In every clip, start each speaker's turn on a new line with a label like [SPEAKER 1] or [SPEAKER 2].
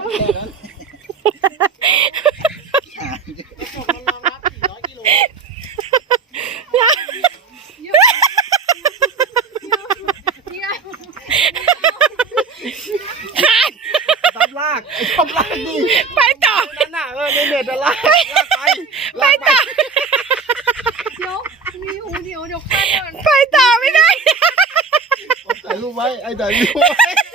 [SPEAKER 1] ลากไอ้ชอบลากนี่
[SPEAKER 2] ไปต่อ
[SPEAKER 1] นั่นน่ะในเน็ตลาก
[SPEAKER 2] ไปต่อ
[SPEAKER 3] เดี๋ยวข้ามก่อน
[SPEAKER 2] ไปต่อไม่ได้
[SPEAKER 1] ถ่ายรูปไว้ไอ้ถ่ายรูปไว้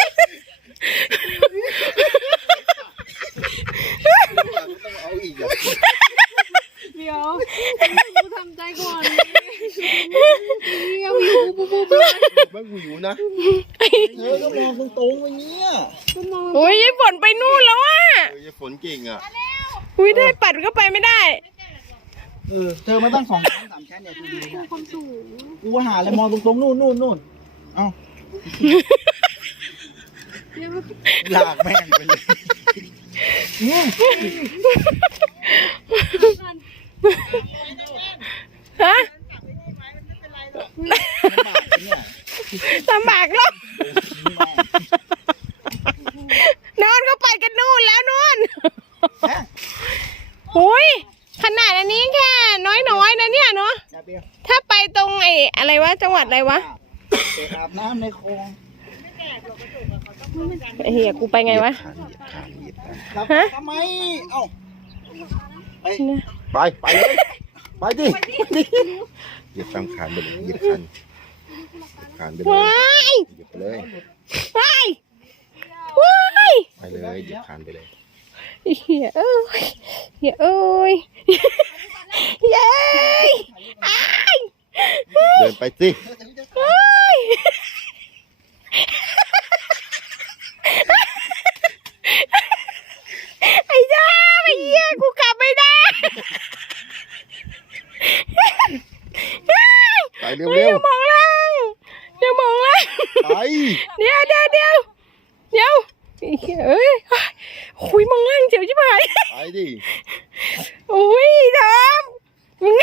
[SPEAKER 1] ต้องเอาอีกอ่ะ
[SPEAKER 3] เดี๋ยวกูทำใจก่อนเนี่ยวิวบู
[SPEAKER 1] ไม่หิวนะเธอก็มองตรงๆอย่างเงี้ย
[SPEAKER 2] โอ้ยฝนไปนู่นแล้วอ่ะ
[SPEAKER 1] ฝนเก่งอ่ะ
[SPEAKER 2] อุ้ยได้ปัดก็ไปไม่ได้
[SPEAKER 1] เธอมาตั้ง2 ชั้น 3 ชั้นเนี่ยกูดีนะความสูงกูหาอะไรมองตรงๆนู่นเอ้าลากแม่งไปเลย
[SPEAKER 2] ฮะลำบากหรอกนอนก็ไปกันนู่นแล้วนู่นโอ้ยขนาดอันนี้แค่น้อยนะเนี่ยเนาะถ้าไปตรงอะไรวะจังหวัดอะไรวะ
[SPEAKER 1] อาบน้ำในคลอง
[SPEAKER 2] เฮียกูไปไงวะ
[SPEAKER 1] ฮะทำไมเอ้าไปเลยไปดิเหยียบตามคานไปเลยเหยียบคานไปเลยเหยียบไปเลยไปเลยเหยียบคานไปเลย
[SPEAKER 2] เฮียเอ้ย
[SPEAKER 1] เดินไปสิ
[SPEAKER 2] ไอ้จ้าไอ้เหี้ยกูกลับไม่ได้
[SPEAKER 1] ไปเร็ว
[SPEAKER 2] อย่ามองล่าง
[SPEAKER 1] ไป
[SPEAKER 2] เดี๋ยวเอ้ยคุยมองล่างเจียวใช่ไหม
[SPEAKER 1] ไปดิ
[SPEAKER 2] โอ้ยทำมึง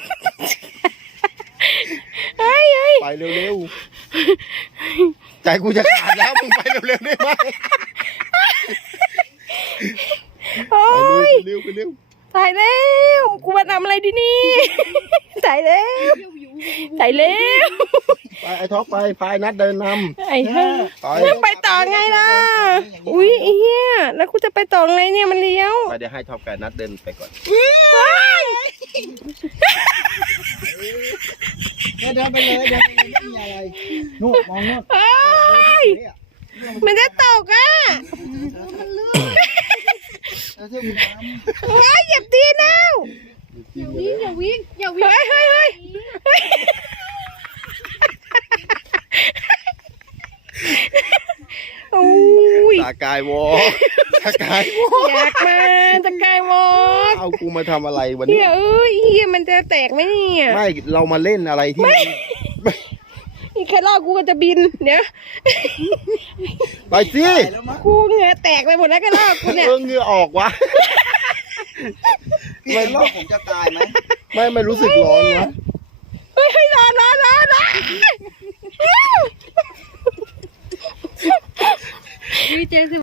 [SPEAKER 1] ไปเร็วใจกูจะขาดแล้วมึงไปเร็วได้ไหม
[SPEAKER 2] โอ้ย
[SPEAKER 1] ไปเร็ว
[SPEAKER 2] ตายแล้วกูมาทำอะไรดีนี่ตายแล้วไป
[SPEAKER 1] ไอ้ท็อปไปพายนัดเดินนำ
[SPEAKER 2] ไอ้เฮ้ยแล้วไปต่อไงล่ะอุ้ยไอ้เหี้ยแล้วกูจะไปต่อไงเนี่ยมันเลี้ยว
[SPEAKER 1] เดี๋ยวให้ท็อปกับนัดเดินไปก่อนเดินไปเลยไม่มีอะไรนู่นมองนู่น
[SPEAKER 2] มันจะตกอ่ะ
[SPEAKER 3] มันลื่น
[SPEAKER 2] เหยียบตีนแล้ว
[SPEAKER 3] อย่าวิ่ง
[SPEAKER 2] เฮ้ยโอ้ย
[SPEAKER 1] ตากายวอ
[SPEAKER 2] อยากมาตะกายวอ
[SPEAKER 1] เอากูมาทำอะไรวันนี้
[SPEAKER 2] เฮียมันจะแตกไหมเนี่ย
[SPEAKER 1] ไม่เรามาเล่นอะไรที่
[SPEAKER 2] อีกแค่รอบกูก็จะบินเดี๋ยว
[SPEAKER 1] ไปสิ
[SPEAKER 2] กูเหงื่อแตกไปหมดแล้วแค่รอบกูเนี่ย
[SPEAKER 1] เหงื่อออกวะไม่รอบผมจะตายไหมไม่รู้สึกร้อนนะ
[SPEAKER 2] เฮ้ยร้อน
[SPEAKER 3] ดีเจ